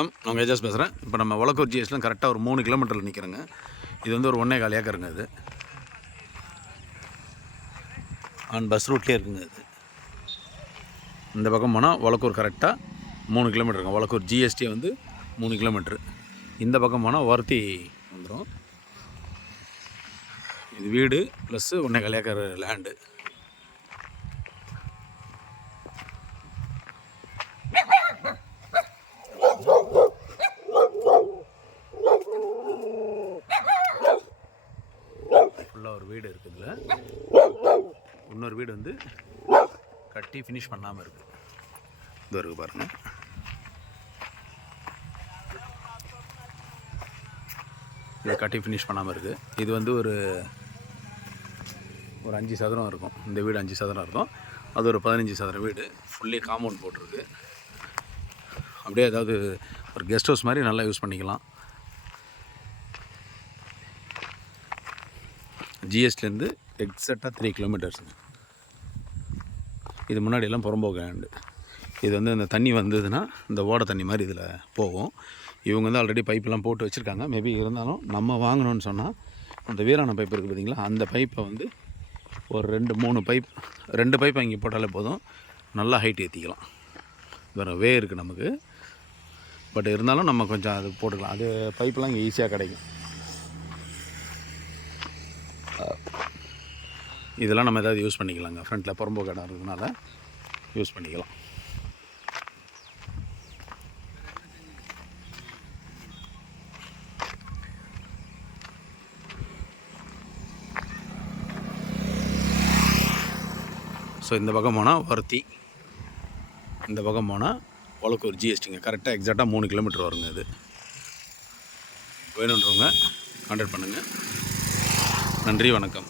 நான் ஏஜாஸ் பேசுகிறேன். இப்போ நம்ம வழக்கூர் ஜிஎஸ்லாம் கரெக்டாக ஒரு 3 கிலோமீட்டரில் நிற்கிறேங்க. இது வந்து ஒரு 1.25 ஏக்கருங்க. இது ஆன் பஸ் ரூட்லேயே இருக்குங்க. இது இந்த பக்கம் போனால் வழக்கூர் கரெக்டாக 3 கிலோமீட்டருங்க. வழக்கூர் ஜிஎஸ்டி வந்து 3 கிலோமீட்ரு. இந்த பக்கம் போனால் வர்த்தி வந்துடும். இது வீடு ப்ளஸ்ஸு 1.25 ஏக்கர் லேண்டு. ஃபுல்லாக ஒரு வீடு இருக்குதுல, இன்னொரு வீடு வந்து கட்டி ஃபினிஷ் பண்ணாமல் இருக்குது. இது இருக்குது பாருங்கள். இது கட்டி ஃபினிஷ் பண்ணாமல் இருக்குது. இது வந்து ஒரு 5 சதுரம் இருக்கும். இந்த வீடு 5 சதுரம் இருக்கும். அது ஒரு 15 சதுரம் வீடு. ஃபுல்லி காம்பவுண்ட் போட்டிருக்கு. அப்படியே ஏதாவது ஒரு கெஸ்ட் ஹவுஸ் மாதிரி நல்லா யூஸ் பண்ணிக்கலாம். ஜிஎஸ்டிலேருந்து எக்ஸாக்டாக 3 கிலோமீட்டர்ஸுங்க. இது முன்னாடியெல்லாம் புறம்போக்கு லேண்டு. இது வந்து இந்த தண்ணி வந்ததுன்னா இந்த ஓடை தண்ணி மாதிரி இதில் போகும். இவங்க வந்து ஆல்ரெடி பைப்பெல்லாம் போட்டு வச்சுருக்காங்க. மேபி இருந்தாலும் நம்ம வாங்கணும்னு சொன்னால் அந்த வீரான பைப் இருக்குது பார்த்திங்களா, அந்த பைப்பை வந்து ஒரு 2 பைப் இங்கே போட்டாலே போதும், நல்லா ஹைட் ஏற்றிக்கலாம். வேறு வே இருக்குது நமக்கு. பட் இருந்தாலும் நம்ம கொஞ்சம் அது போட்டுக்கலாம். அது பைப்பெலாம் இங்கே ஈஸியாக கிடைக்கும். இதெல்லாம் நம்ம ஏதாவது யூஸ் பண்ணிக்கலாங்க. ஃப்ரண்ட்டில் புறம்போக்கு இடம் இருக்கிறதுனால யூஸ் பண்ணிக்கலாம். ஸோ இந்த பக்கம் போனால் வர்த்தி, இந்த பக்கம் போனால் வழக்கூர் ஜிஎஸ்டிங்க. கரெக்டாக எக்ஸாக்டாக 3 கிலோமீட்டர் வருங்க. இது வேணுன்றவங்க கான்டாக்ட் பண்ணுங்கள். நன்றி, வணக்கம்.